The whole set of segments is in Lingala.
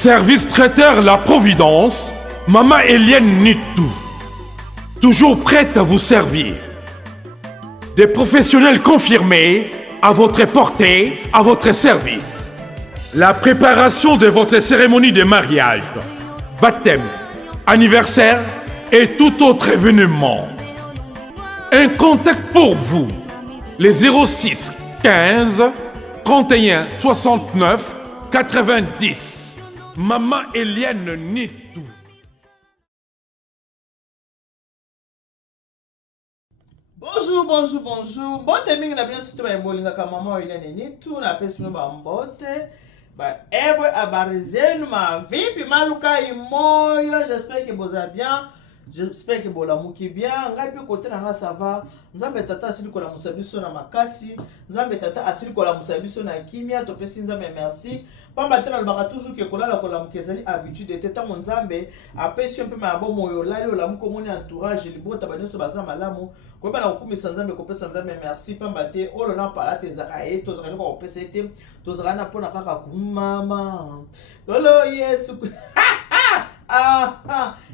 Service traiteur La Providence, Maman Eliane Nitou. Toujours prête à vous servir. Des professionnels confirmés, à votre portée, à votre service. La préparation de votre cérémonie de mariage, baptême, anniversaire et tout autre événement. Un contact pour vous, les 06 15 31 69 90. Maman Eliane Nitou. Bonjour. Bon timing na bien surtout ba bolinga ka Maman Eliane Nitou na pesi no ba mbote. Ba ebwe abarizenu ma vipi maluka imoyo. J'espère que vous allez bien. J'espère que vous allez bien. Ngai pe côté na nga ça va. Nzambe tata asili kola musabiso na makasi. Nzambe tata asili kola musabiso na kimia. To pesi nzambe merci. Pamba tena lobaka toujours que kola la kola mukezali habitude teta monzambe apesi un peu ma bon moyo lali ola mukomoni entourage libota banyoso baza malamu ko bana kokumisa nzambe ko pesa nzambe merci pamba te olo na pala te zaka e to zaka ko pesa te to zaka na pona kaka kumama lolo yesu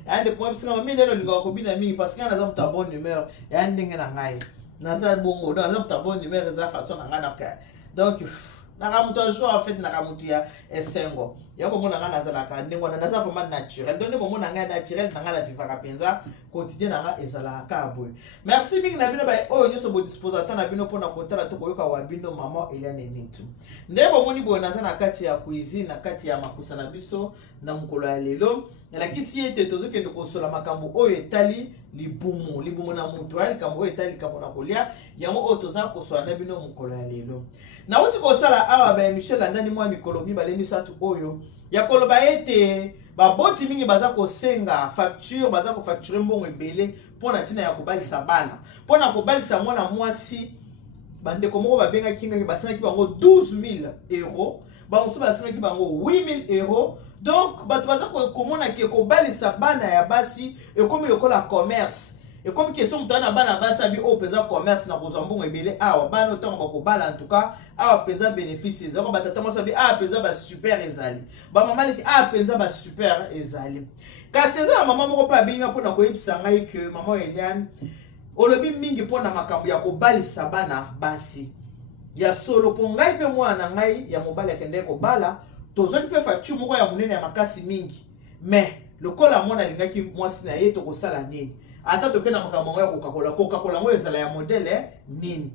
yande kwa bisinga mimi lelo linga ko bina mimi parce que na za muta bonne humeur yande ngena ngai na za bongo do na muta bonne humeur za façon ngana ka donc nakamutu jour en fait nakamutu ya esengo yako mona ngana za ka ndingo na za vraiment naturel donc bo mona ngana naturel na ngala vivaka penza quotidien na ezala ka boy merci bing na bino ba o nyoso bo disposateur na bino pona kotala to koyoka wa bino Maman Eliane Nitou ndebo moni bo na za na kati ya cuisine na kati ya makusa na biso na mukolo ya lelo lakisi ete tozokende kosola makambo oyo etali libumu na mutu ali kambo oyo etali kambo na kolia yango oyo toza kosola na bino mukolo ya lelo na uti kosala awa ba Michel andani mwa mikolo mibale misatu oyo ya koloba ete baboti mingi baza kosenga facture baza ko facturer mbongo ebele pona tina ya kobalisa bana pona kobalisa mwana mwasi bande komoko babenga kinga ke basenga ki bango 12000 euros bango basenga ki bango 8000 euros donc bato baza komona ke kobalisa bana ya basi ekomi lokola commerce et comme question mutana bana basa bi o penza commerce na kozambongo ebele awa bana otango bakobala en tout cas awa penza bénéfices zako batata mo sabi a penza ba super ezali ba mama leki a penza ba super ezali kasi eza mama moko pa binga pona koyebisa ngai ke Maman Eliane olobi mingi pona makambo ya kobalisa bana basi ya solo po ngai pe mwana ngai ya mobali akende kobala tozaki pe facture moko ya munene ya makasi mingi mais lokola mwana lingaki mwasi na ye to kosala nini ata tokena makambo ya Coca-Cola ngo ezala ya modele nini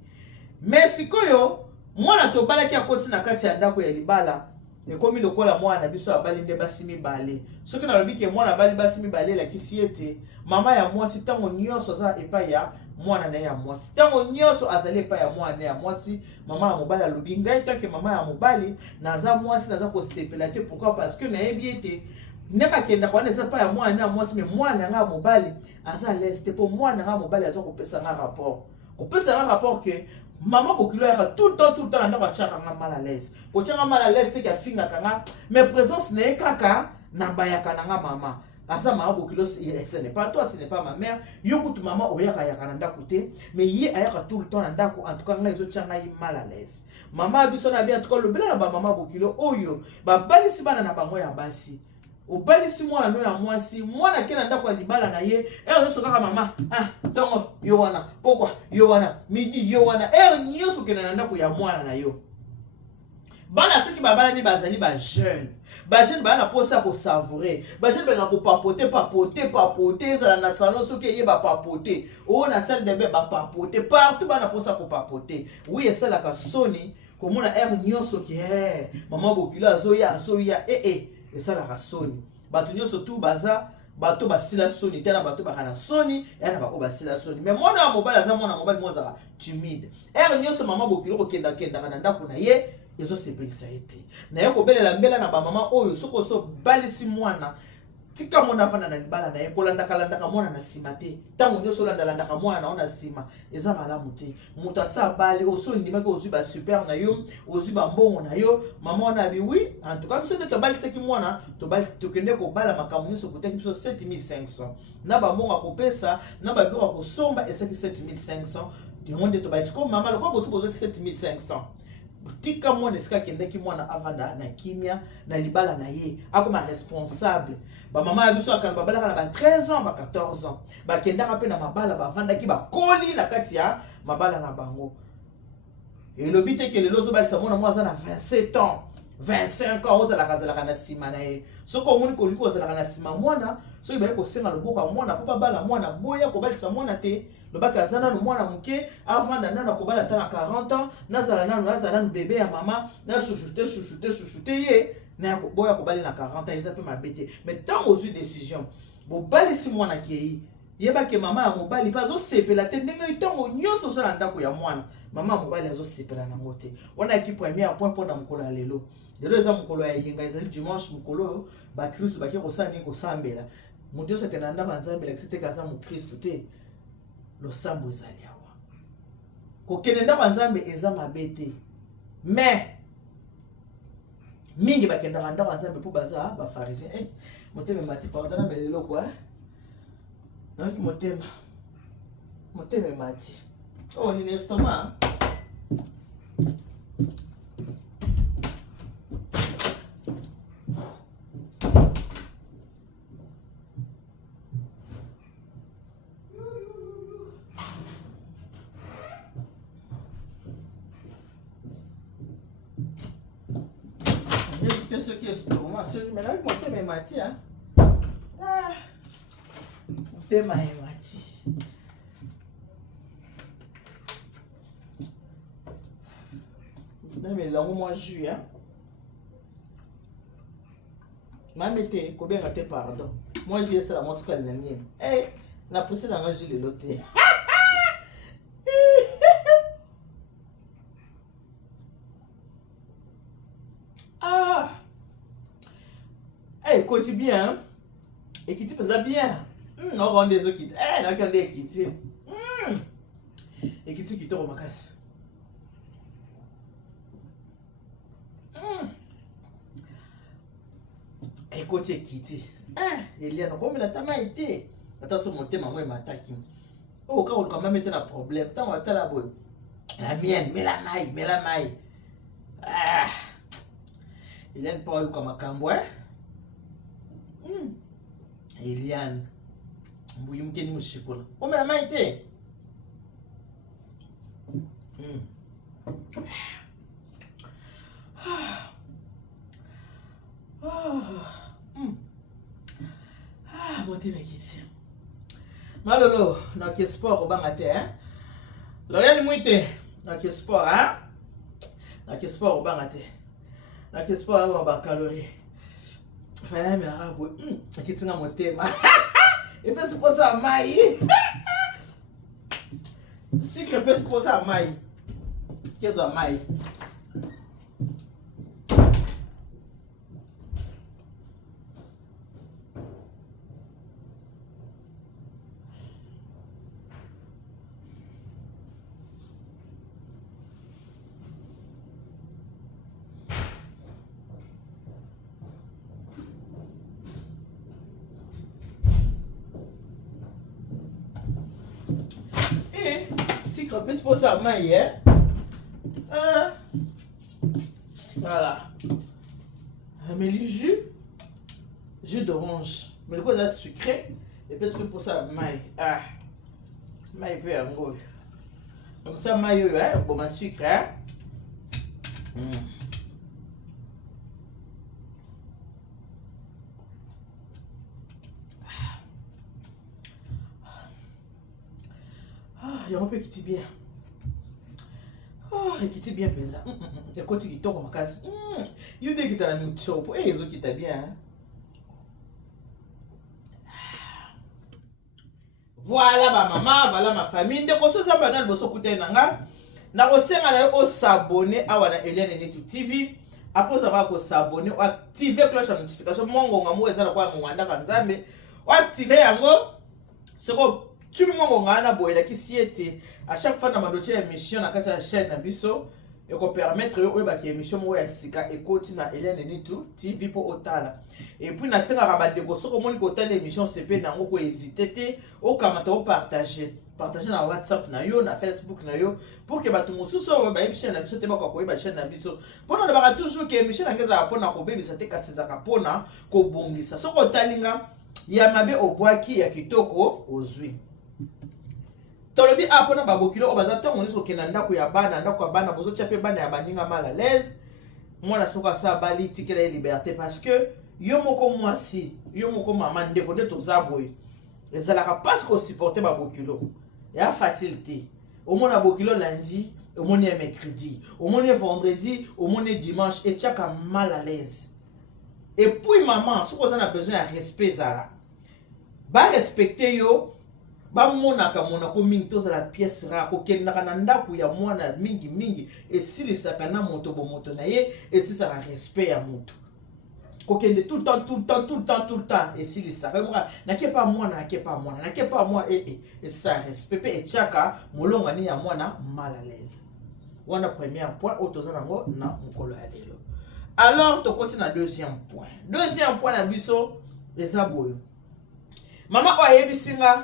mais sikoyo mwana tobalaki akoti na kati ya ndako ya libala ekomi lokola mwana biso abali nde basi mibale soki na lobi ke mwana bali basi mibale lakisi ete mama ya mwasi tango nyonso za epai ya mwana na ya mwasi tango nyonso azali epai ya mwana ya mwasi mama ya mobali alobi ngai tanke mama ya mobali naza mwasi naza kosepela te pourquoi parce que nayebi ete neka kenda kwa neza pa ya mwana mwasi me mwana nga mobali aza leste po mwana nga mobali aza kopesa nga rapport que maman bokilo ya tout le temps ndako achaka nga mal à l'aise ko changa mal à l'aise te ka finga kanga mais présence ne kaka na bayaka na nga mama asa maman bokilo ce n'est pas toi ce n'est pas ma mère yokutu maman oyaka ya kana ndako te mais ye ayaka tout le temps ndako en tout cas nga ezo changa yi mal à l'aise maman biso na bien en tout cas le bela ba maman bokilo oyo ba balisi bana na bango ya basi obalisi mwana no ya mwasi mwana kena ndako ya libala na ye ezo kaka mama tongo yo wana pokwa yo wana midi yo wana nyoso kena na ndako ya mwana na yo bana soki babala ni bazali ba jeune bana posa ko savourer ba jeune ba ko papoter za na salon soki ye ba papoter o na salle de bain ba papoter partout bana posa ko papoter oui esala ka soni komona nyoso ki mama bokilo azoya esalaka soni bato nyonso tu baza bato basila soni tena bato bakana soni yana bako basila soni mais mwana wa mobali aza mwana mobali mozaka timide nyonso mama bokilo kokenda na ndako na ye ezo sepelisa ete na ye kobelela mbela na ba mama oyo soko so balisi mwana tika mona vana na libala na ye kolandaka mwana na sima te tango nyonso landaka mwana na ona sima eza malamu te muta sa bali oso ndimaki ozwi ba super na yo ozwi ba mbongo na yo mama ona bi oui en tout cas biso nde tobali seki mwana tokende kobala makambo nyonso kotaki biso 7500 na ba mbongo akopesa na ba biloko akosomba eseki 7500 yango nde tobali ko mama lokwa boso bozoki 7500 tika mwana esika kendeki mwana avanda na kimia na libala na ye akoma responsable ba mama ya biso akanga babala na ba 13 ans ba 14 ans ba kendaka pe na mabala bavanda ki ba koli na kati ya mabala na bango elobi te ke lelo zo balisa mwana mwaza na 27 ans 25 ans ozalaka na sima na ye soko omoni koliko ozalaka na sima mwana soki baye kosenga loboko ya mwana po babala mwana boya kobalisa mwana te lobaki aza nanu mwana moke avanda nanu akobala ata na 40 ans nazala nanu bebe ya mama na chouchoute ye na boya kobali na 40 ans eza mpe mabe te mais ntango ozwi décision bobalisi mwana kei yebake mama ya mobali mpe azosepela te ndenge ntango nyonso ozala ndako ya mwana mama ya mobali azosepela nango te wana eki premier point mpo na mokolo ya lelo eza mokolo ya yenga ezali dimanche mokolo oyo bakristu baki kosala nini kosambela moto nyonso akenda ndako ya nzambe elakisi te kaza mokristu te losambo ezali awa kokende ndako ya nzambe eza mabe te mais mingi bakendaka ndako ya nzambe mpo baza bafarisien motema emati pardona mbele eloko nayoki motema emati oyo nini estoma ce qui est estomac, mais là, mon thème est mati, hein. Mon thème est mati. Non, mais là, moi, jus, hein. Ma mette, combien de pardon. Moi, j'ai ça, la mosque, elle n'a rien. Eh, la presse, la magie, le loté. Écoute bien, et qui te bien. On rend des autres qui. Regardez qui te. Et qui te remarque. Écoute qui te. Eliane, comme la tama été. Attention, mon thème, moi, m'attaque. Oh, quand on quand même était un problème. Tant on a la bonne. La mienne, mais la maille. Eliane, pas comme un cambouin. Eliane mbuyi mkeni mushikola omela maite motema kiti malolo na ke sport obanga te loyani mwite na ke sport na ke sport obanga te na ke sport ba calorie faya mi arabu akitinga motema epesi posa mai sucre epesi posa mai kezo mai c'est pour ça, maille, voilà. Mais le jus d'orange. Mais le côté sucré, et puis c'est pour ça, maille. Maille peut en gros. Donc ça, maille, bon, ma sucre, il y a un peu qui dit bien. Qui dit bien, pensa. Il y a côté qui tourne ma casse. Il dit qu'il t'a mis chaud. Et les autres qui t'a bien. Voilà ma maman, voilà ma famille. De quoi ça banal bosso côté nanga. Na kosenga na yo s'abonner à wana Eliane Nitu TV. Après avoir ko s'abonner, ou activer cloche de notification. Mongo ngamu ezala kwa mwanda kanzambe. Ou activer yango. C'est quoi? Tu me montres boye qui siete à chaque fois dans ma dossier émission na kati ya chaîne na biso et ko permettre yo ba ki émission mo ya sika et na Eliane Nitu TV pour otala et puis na senga ba de ko soko moni ko tala émission CP na ngo ko hésiter te o kamata o partager partager na WhatsApp na yo na Facebook na yo pour que bato mosusu oyo bayebi chaîne na biso te bakoyeba chaîne na biso mpona olobaka toujours ke émission na ngai ezala mpona kobebisa te kasi ezalaka mpona kobongisa soki otalinga ya mabe obwaki ya kitoko ozwi tolobi a mpona babokilo oyo baza ntango nyonso okenda ndako ya bana bozotya mpe bana ya baninga mal à l'aise mwana soki asala bali tikela ye liberté parce que yo moko mwasi yo moko mama ndeko nde toza boye ezalaka mpasi kosupporte babokilo ya facilité omona bokilo lundi omoni ya mercredi omoni ya vendredi omoni dimanche etiaka mal à l'aise et puis maman soki oza na besoin ya respect ezala barespecte yo bamonaka monako mingi tozala pièce rare kokendaka na ndako ya mwana mingi esilisaka na moto bomoto na ye esilisaka respect ya moto kokende tout le temps esilisaka nakepa mwana esilisaka respect pe etiaka molongani ya mwana mal à l'aise wana premier point oyo toza nango na mokolo ya lelo. Alors tokoti na deuxième point na biso eza boyo mama oyo ayebisinga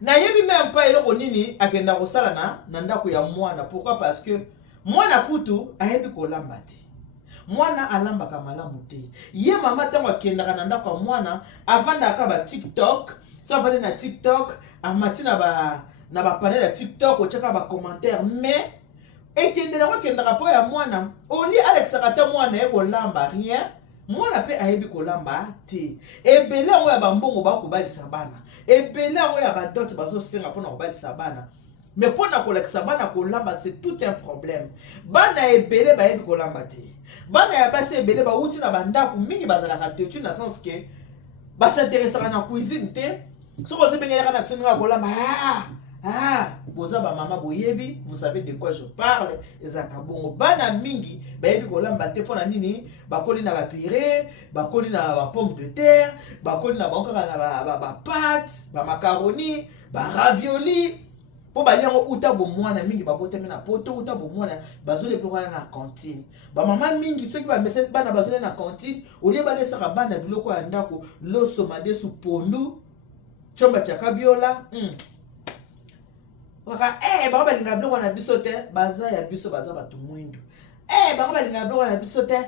nayebi même pas eloko nini akenda kosala na ndako ya mwana. Pourquoi? Parce que mwana kutu ayebi kolamba te, mwana alambaka malamu te. Ye mama tango akendaka na ndako ya mwana avandaka ba TikTok, so avandi na TikTok amati na ba panel ya TikTok ochaka ba commentaire, mais ekendela kokendaka po ya mwana oli alexaka ta mwana ye kolamba rien, mwana pe ayebi kolamba te. Ebele ngo ya bambongo bakobalisa bana, ebele ngo ya badote bazosenga pona kobalisa bana, mais pona kolekisa bana kolamba c'est tout un problème. Bana ebele bayebi kolamba te, bana ya basi ebele bauti na bandako mingi bazalaka te tu na sens que basinteresaka na cuisine te. Soko zebengelaka na tsinga kolamba boza ba mama boyebi, vous savez de quoi je parle. Ezaka bongo bana mingi bayebi kolamba te pona nini bakoli na ba purée, bakoli na ba pomme de terre, bakoli na banko na ba pâtes, ba macaroni, ba ravioli. Po baliango uta bo mwana mingi babotemi na poto uta bo mwana bazole plokana na cantine. Ba mama mingi ceux qui ba message bana bazole na cantine, olie ba lesaka bana biloko ya ndako, loso madesu pondu, chomba cha kabiola. Waka baba linga biloko na biso te, baza ya biso baza batu mwindu. Baba linga biloko na biso te.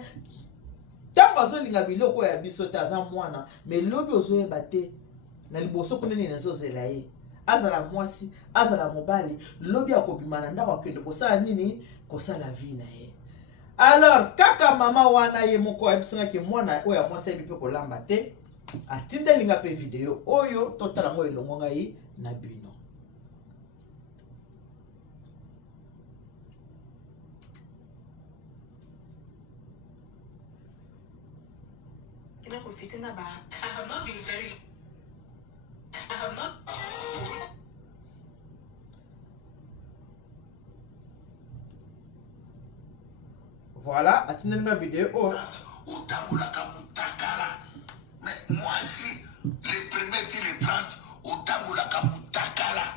Tango azo linga biloko ya biso te aza mwana, mais lobi ozoyeba te na liboso kuna nini ezozela ye. Azala mwasi, azala mobali, lobi akobima na ndako akende kosala nini? Kosala vie na ye. Alors kaka mama wana ye moko ayebisanga ke mwana oyo ya mwasi ayebi pe kolamba te, atindelinga pe video oyo totala ngo elongo ngai na bino. I have not been very. I have not. Voilà, attendez ma vidéo. Oh. Mais moi aussi, les premiers et les 30, au Taboulaka Moutakala,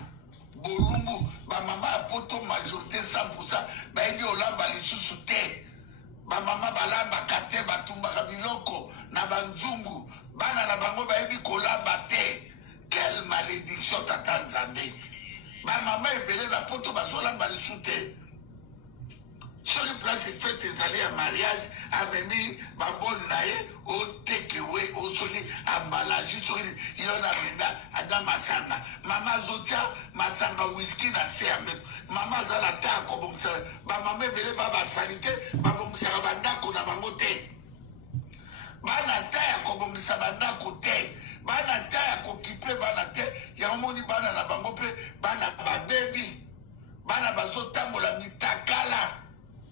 Bolungu, ma maman a poto majorité 100%, bah il dit au lamba les sous-soutés. Ba mama balamba kate batumba kabiloko na banzungu bana na bango bayebi kolamba te. Quelle malédiction tata Nzambe. Ba mama ebele na poto bazolamba lisute. Sur le place de fête ezali ya mariage amemi babon naye o take away o soli emballage sur yona menda ada masanga mama zotia masanga whisky na sembe mama zala ta ko bomsa ba mama ebele ba salite ba bomsa bandako na bango te bana ta ya ko bomsa bandako te bana ta ya ko kipe bana te ya moni bana na bango pe bana ba baby bana bazotambola mitakala.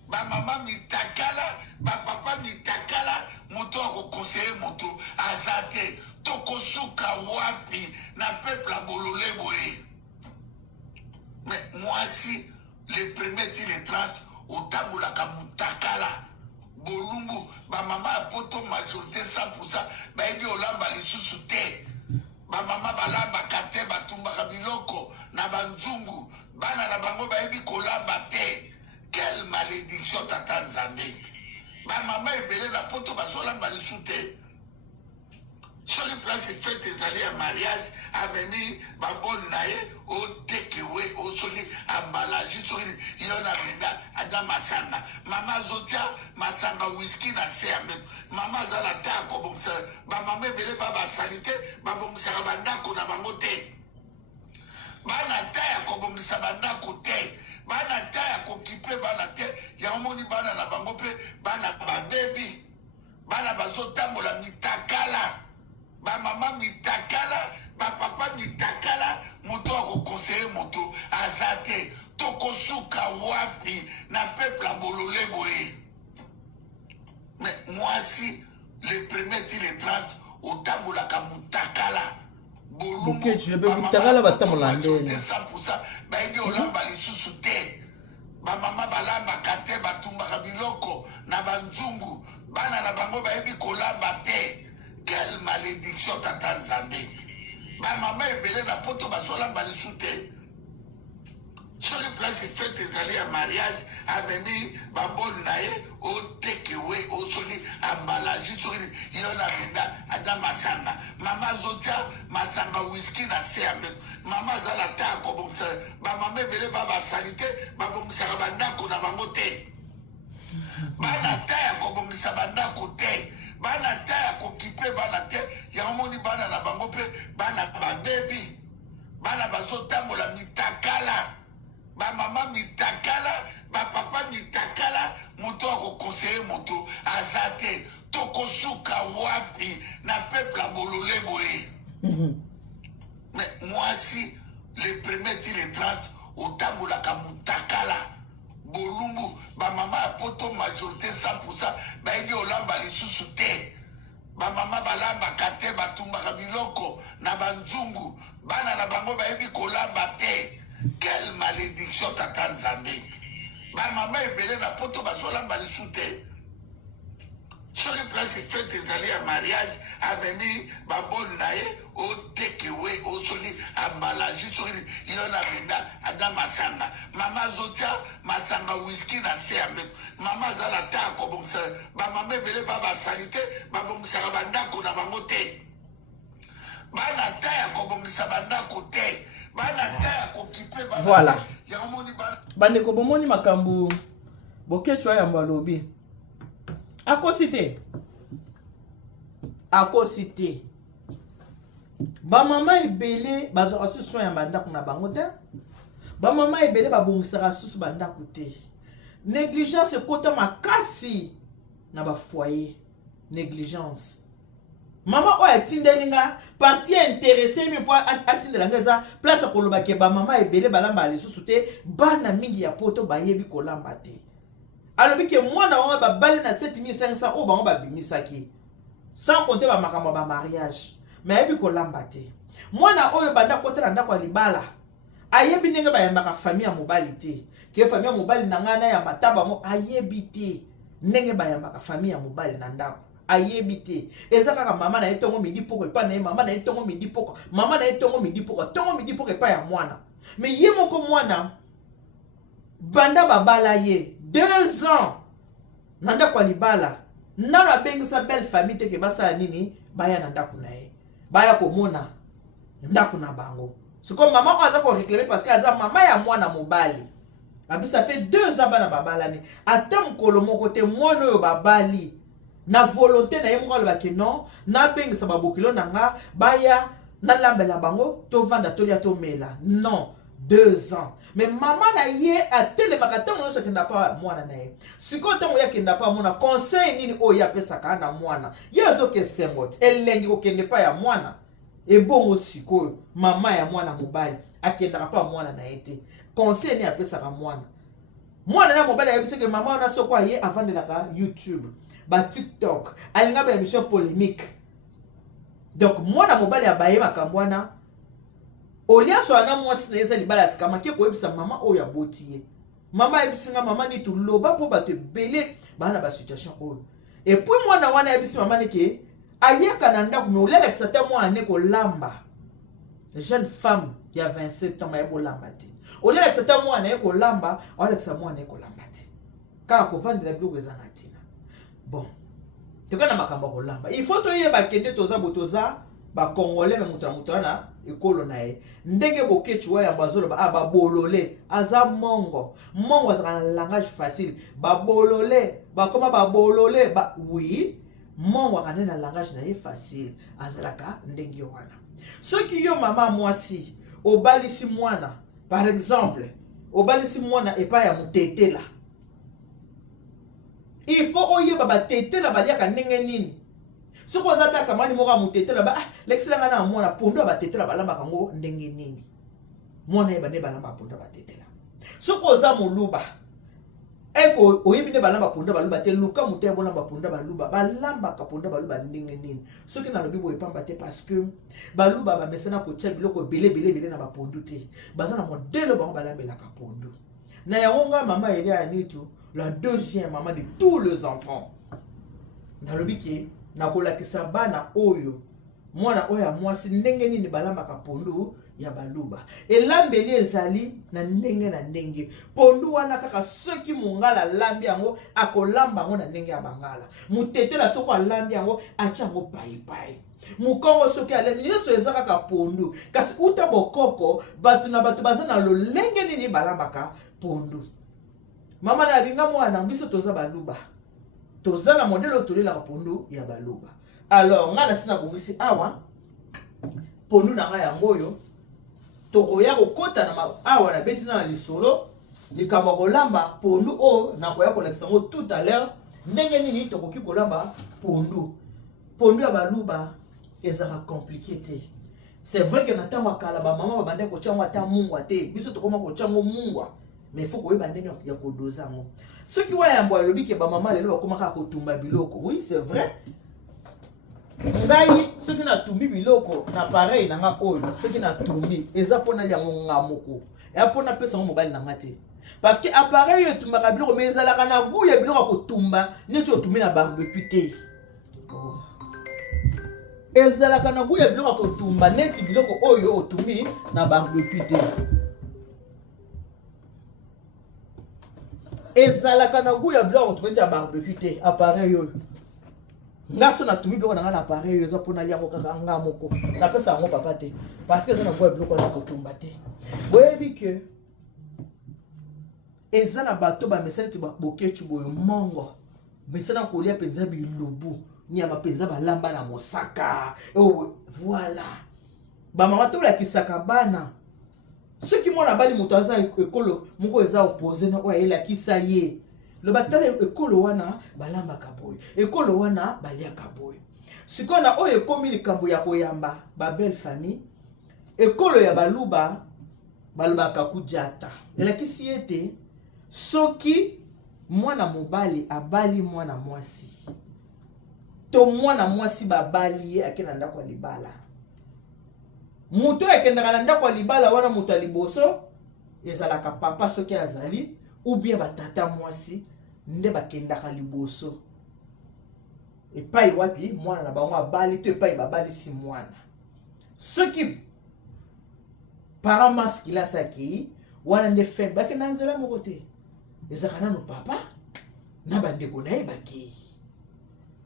Ba maman mitakala, ba papa mitakala, moto ako conseiller moto azate, toko suka wapi na peuple a bololé boye. Mais moi si les premiers et les 30 au taboula ka mutakala, bolungu, ba maman a poto majorité 100%, ba edi olamba li susute. Ba maman balamba kate batumba kabiloko na banzungu, bana na bango ba ebi kolamba te. Quelle malédiction tata Nzambe. Ba maman ebele na poto bazolamba lisute. Sur une place, fête des allées à mariage, ameni, babon nae, au takeaway, au soli, emballage, sur une, yona mena, adam masanga. Maman zotia, masanga whisky na serbe. Maman zala ta ko ça. Ba maman bele baba salité, ba bon sarabanda ko na bangote. Bana ta ya ko bon sabanda ko te. Bana ta ya ko kipe bana te. Ya omoni bana na bangope, bana ba baby. Bana bazo tambola mitakala. Ba maman mitakala, ba papa mitakala, moto ako conseiller moto azate toko suka wapi na peuple a bololé boye. Mais moi si les premiers et les 30 au tambola ka mutakala bolungu je be mutakala ba tambola ndene 100% ba ebi olamba lisusu te. Ba mama balamba kate batumba kabiloko na banzungu bana na bango ba ebi kolamba te. Quelle malédiction t'attend Zambé. Ma maman est belée la poto basola bali soute. Sur une place fête des allées à mariage, ameni babon nae, au takeaway, au soli, emballage, sur une yona mena, adam masanga. Maman zotia, masanga whisky na serbe. Maman zala ta ko ça. Ma maman est belée baba salité, babon sarabanda ko na bangote. Bana ta ko sabanda ko te. Bana ta ko kipe bana te ya omoni bana na bango pe bana ba baby bana bazo tambola mitakala ba mama mitakala ba papa mitakala moto ko conseiller moto azate toko suka wapi na peuple a bololé boye. Mais moi si les premiers et les 30 au tambola ka mutakala bolungu ba mama poto majorité 100% ba ebi olamba lisusu te. Ba mama balamba kate batumba kabiloko na banzungu bana na bango ba ebi kolamba te. Quelle malédiction t'attend Zambé. Ba mama ebele na poto bazolamba lisusu te. Sur une place fête des allées à mariage, ameni babon nae, au takeaway, au soli, emballage, sur une yona mena, adam masanga. Maman zotia, masanga whisky na serbe. Maman zala ta ko bon ça. Ba maman bele baba salité, ba bon sarabanda ko na bangote. Bana ta ya ko bon sabanda ko te. Bana ta ya ko kipe bana. Voilà. Ya omoni bana. Bande ko bomoni makambu. Bokechwa ya mbalobi. Akosite. Ba mama ebele bazo asusu ya banda kuna bango te. Ba mama ebele babongisaka susu banda kote. Négligence kota makasi na ba foyer. Négligence. Mama oya tindelinga parti intéressé mi po atindela ngeza place koloba ke ba mama ebele balamba lisusu te bana mingi ya poto bayebi kolamba te. Alors que moi na ba bali na 7500 o bango ba bimisaki sans compter ba makambo ba mariage mais ebi ko lambate moi na oyo banda kotela ndako libala ayebi ndenge ba yamba ka famille ya mobali te ke famille ya mobali na ngana ya mataba mo ayebi te ndenge ba yamba ka famille ya mobali na ndako ayebi te eza kaka mama na etongo midi poko epa na mama na etongo midi poko mama na etongo midi poko epa ya mwana mais ye moko mwana banda babala ye 2 ans nanda kwa libala nana bengi sa belle famille te ke basa nini baya nanda kuna ye baya komona ndako na bango siko mama ko aza ko réclamer parce que aza mama ya mwana mobali abi ça fait 2 ans bana babala ni atam kolo moko te mwana yo babali na volonté na ye moko ba ke non na bengi sa babokilo nanga baya na lambela bango to vanda to lia to mela non 2 ans. Mais maman na ye a telemaka tango no sekenda pa mwana na ye. Siko tango ya kenda pa mwana conseil nini o ya pesaka na mwana. Ye zo ke sengot elengi ko kende pa ya mwana. E bongo siko mama ya mwana mobali akenda pa mwana na ete. Conseil ni apesaka mwana. Mwana na mobali ya biseke mama na soko ye avant de la YouTube, ba TikTok, alinga ba émission polémique. Donc mwana mobali ya baye makambwana Olia so ana mwasi na eza libala sikama ke ko ebisa mama oya botiye. Mama ebisinga mama ni tu loba po ba te belé bana ba situation oyo. Et puis mwana wana ebisi mama ni ke ayeka na ndako me olela kisata mwana ne ko lamba. Jeune femme ya 27 ans ma ebo lamba te. Olela kisata mwana ne ko lamba, olela kisata mwana ne ko lamba te. Kaka ko vendre la biloko ezanga tina. Bon. Teka na makambo kolamba. Il faut to yeba kende toza botoza ba congolais me mutana ekolo na ye. Ndenge bokechu wa ya mbazolo ba bololé aza mongo. Mongo aza na langage facile. Ba bololé, ba koma ba bololé ba oui. Mongo akane na langage na ye facile. Azalaka ndenge wana. Soki yo mama mwasi obalisi mwana par exemple obalisi mwana epa ya mutetela. Il faut oye baba tetela baliaka ndenge nini. Soko zata kamani moka mutetela ba l'excellent na mwana pondo ba tetela balamba kango ndenge nini. Mwana eba ne balamba pondo ba tetela. Soko za muluba eko oyebi ne balamba pondo baluba te luka muté bolamba pondo baluba balamba ka pondo baluba ndenge nini. Soki na lobi boye pamba te parce que baluba ba mesena ko tcha biloko belé na ba pondo te. Baza na modèle ba balambela ka pondo. Na yango mama ele ya nitu la deuxième maman de tous les enfants. Na lobi ke na kolakisa bana oyo mwana oya mwasi ndenge nini balamba ka pondo ya baluba. Elambeli ezali na ndenge na ndenge. Pondu wana kaka soki mungala lambi yango akolamba ngo na ndenge ya bangala. Mutetela soko alambi yango acha ngo pai. Mukongo soki alembi nyonso eza kaka pondu. Kasi uta bokoko batu na batu baza na lolenge nini balambaka pondu. Mama na binga mwana biso toza baluba. Toza na modele otolela ka pondu ya baluba. Alors ngana sina bongisi awa pondu na nga yango yo tokoya kokota na awa na beti na lisolo likambo kolamba pondu o na koya kolakisa ngo tout à l'heure ndenge nini tokoki kolamba pondu ya baluba ezaka compliqué te. C'est vrai que na tamba kala ba mama ba bande ko tchangwa ta mungwa te biso tokoma ko tchango mungwa mais faut koyeba ndenge ya kodoza ngo soki wa yambo alobi ke ba mama lelo bakoma ka kotumba biloko. Oui c'est vrai. Ngai soki na tumbi biloko na pareil na nga oyo soki na tumbi eza pona yango ngamoko ya pona pesa ngo mobali na ngate parce que appareil yo tumba biloko mais ezalaka na goût ya biloko ko tumba neti otumbi na barbecue te. Ezalaka na goût ya biloko ko tumba neti biloko oyo otumbi na barbecue te. Ezalaka na goût ya biloko otumbi na barbecue te appareil yo. Ngaso na tumi biloko na appareil eza pona liango kaka nga moko na pesa ngo papa te parce que eza na goût biloko na kotumba te. Boyebi que eza na bato ba mesana ti ba bokechu boyo mongo mesana kolia penza bilubu nyama penza balamba na mosaka. Oh voilà ba mama to la kisaka bana soki mwana bali moto aza ekolo moko eza opposé na oya la kisa ye. Le batale ekolo wana balamba kaboy ekolo wana balia kaboy sikona oyo ekomi likambo ya koyamba ba belle famille ekolo ya baluba baluba kakujata elakisi ete soki mwana mobali abali mwana mwasi to mwana mwasi babali akena ndako libala muto akendaka na ndako libala wana muto liboso ezalaka papa soki azali ou bien batata mwasi nde bakendaka liboso epai wapi mwana na bango abali to epai babali si mwana soki para maskila saki wana nde fem bakenda nzela moko te ezaka nano papa na bandeko na ye bakei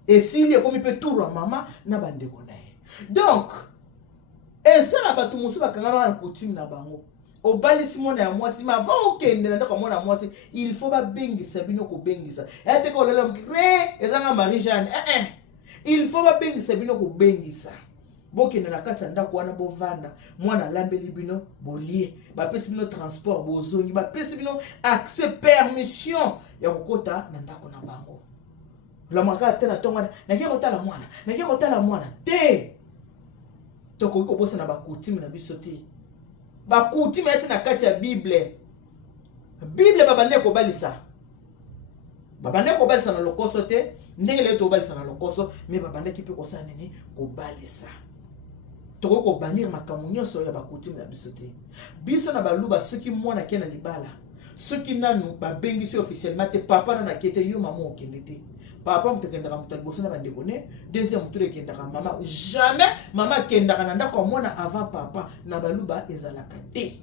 esili ekomi mpe tour mama na bandeko na ye donc eza na bato mosusu bakangana na coutume na bango obalisi mwana ya mwasi ma va okende na ndako mwana mwasi il faut ba bengisa bino ko bengisa ete ko lelo mkre ezanga Marie Jeanne il faut ba bengisa bino ko bengisa bokende na kati ndako wana bovanda mwana lambeli bino bolie ba pesi bino transport bozongi ba pesi bino accès permission ya kokota na ndako na bango la maka tena tonga na kiko tala mwana te toko ko bosa na ba coutume na biso te ba coutume eti na kati ya Bible babande ko balisa na lokoso te ndenge leto balisa na lokoso mais babande ki pe ko sa nini ko balisa toko ko banir makambo nyonso ya ba coutume na biso te biso na baluba soki mwana kena libala soki nanu ba bengisi officiellement te papa na kete yo mama okende te papa mutekendaka mutu liboso na bandeko ne deuxième tour ekendaka mama jamais mama kendaka na ndako mwana avant papa na baluba ezalaka te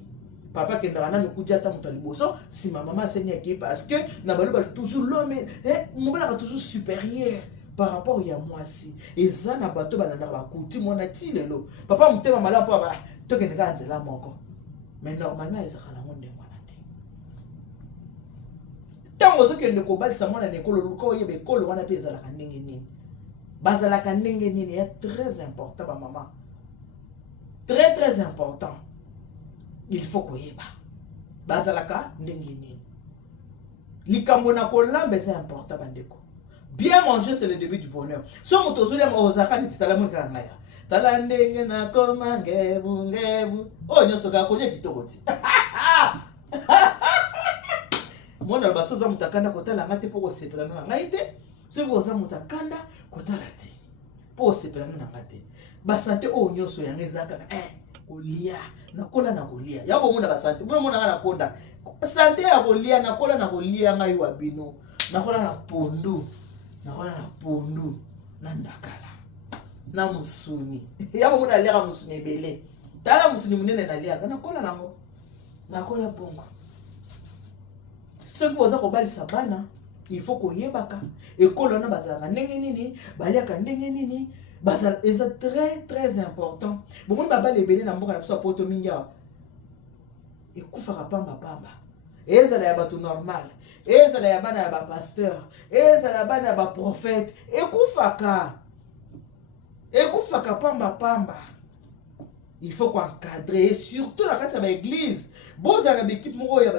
papa kendaka nanu kujata mutu liboso si mama asengi eki parce que na baluba toujours l'homme mobala toujours supérieur par rapport ya mwasi eza na bato banandaka bakuti mona ti lelo papa mutema malamu mpo tokendeka nzela moko mais normalement ezaka nango ndenge wana te ntango ozokende kobalisa mwana na ekolo luka oyeba ekolo wana mpe ezalaka ndenge nini bazalaka ndenge nini ya très important bamama très important il faut koyeba bazalaka ndenge nini likambo na kolamba eza important bandeko. Bien manger, c'est le début du bonheur. Si on te souvient, on s'en dit tala mon kanaya. Tala ndenge na koma ngebu. Oh, nyo soka konye kitokoti. Mwana baso za mutakanda kotala ngate poko sepela na ngaite. Si vous za mutakanda kotala ti. Po sepela na ngate. Ba santé o nyoso ya ngezaka kolia na kola na kolia. Yabo mona ba santé. Mona na konda. Santé ya kolia na kola na kolia ngai wa bino. Na kola na pondu. Na pondu na ndakala na musuni yabo muna aliaka musuni ebele tala musuni munene na liaka na kola nango na kola bongo soki boza kobalisa bana il faut koyebaka ekolo na bazalaka ndenge nini baliaka ndenge nini bazala eza très important bomoni babala ebele na mboka na biso ya poto mingi awa ekufaka pamba ezala ya bato normal ezala ya bana ya bapasteur ezala ya bana ya baprofete ekufaka pamba il faut encadrer et surtout na kati ya baeglise bozala na baekipe moko ya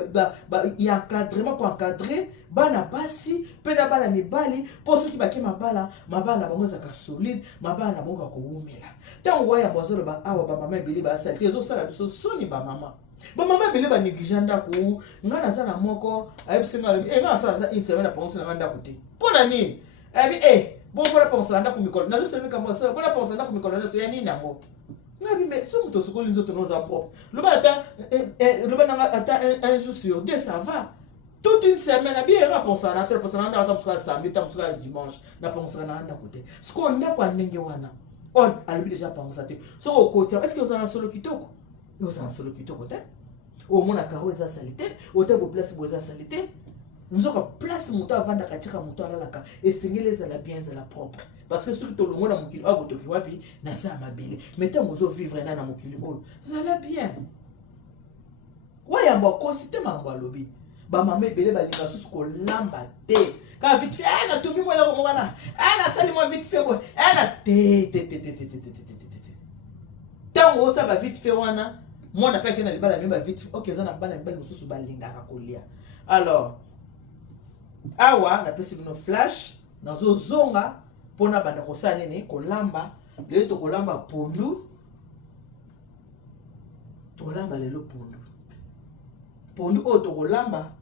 encadrement koencadre bana basi mpe na bana mibali mpo soki bake mabala na bango ezaka solide mabala na bango akowumela ntango wayambo azoloba awa bamama ebele basalite ezosala biso soni bamama bamama ebele banéglige ndako nga naza na moko ayebisema alobi nga nasala une semaine aponse na nga ndako te mpo na nini ayebi bon mpona ponsa na ndako mikolo nazosemikamosala mpona ponsa na ndako mikolo nyonso ya nini yango ngabi mais so moto sokoli nzoto noza propre loba nanga ata un jour sur deux ça va toute une semaine abi nga ponsa na ndako ata mosuka ya samedi ata mosuka ya dimanche na ponsa na nga ndako te siko ndako ya ndenge wana alobi deja ponsa te soko okotia est-ce que ozala na solo kitoko ozala na solo kitoko te omona karo eza salite ote boplace bo eza salite nzoka place moto avandaka tika moto alalaka esengeli ezala bien ezala propre parce que soki tolongo na mokili oyo botoki wapi na sa mabele mais ntango ozovivre na mokili oyo ezala bien wayambo akosi te mambo alobi bamama ebele balinga susu kolamba te kaka vite fait natumbi mwelako moko wana nasali mwa vite fait boye na te ntango osaba vite fait wana mwana mpe ake na libala mibala vite ok eza na bala mibali mosusu balingaka kolia alors awa napesi bino flash nazozonga mpona banda kosala nini kolamba lelo tokolamba pondu tokolamba lelo pondu oyo tokolamba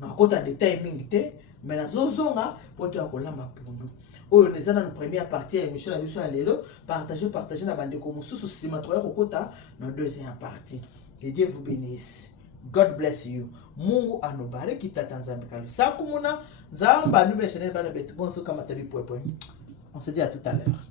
nakota detail mingi te mais nazozonga mpo toya kolamba pondu oyo eza na première partie ya émission na biso ya lelo partager na bandeko mosusu nsima tokoya kokota na deuxième partie. Que Dieu vous bénisse. God bless you. Mungu anobariki tata nzambe kalisa kumuna zamba nube chanel bana betu bonso kama tabi poe. On se dit à tout à l'heure.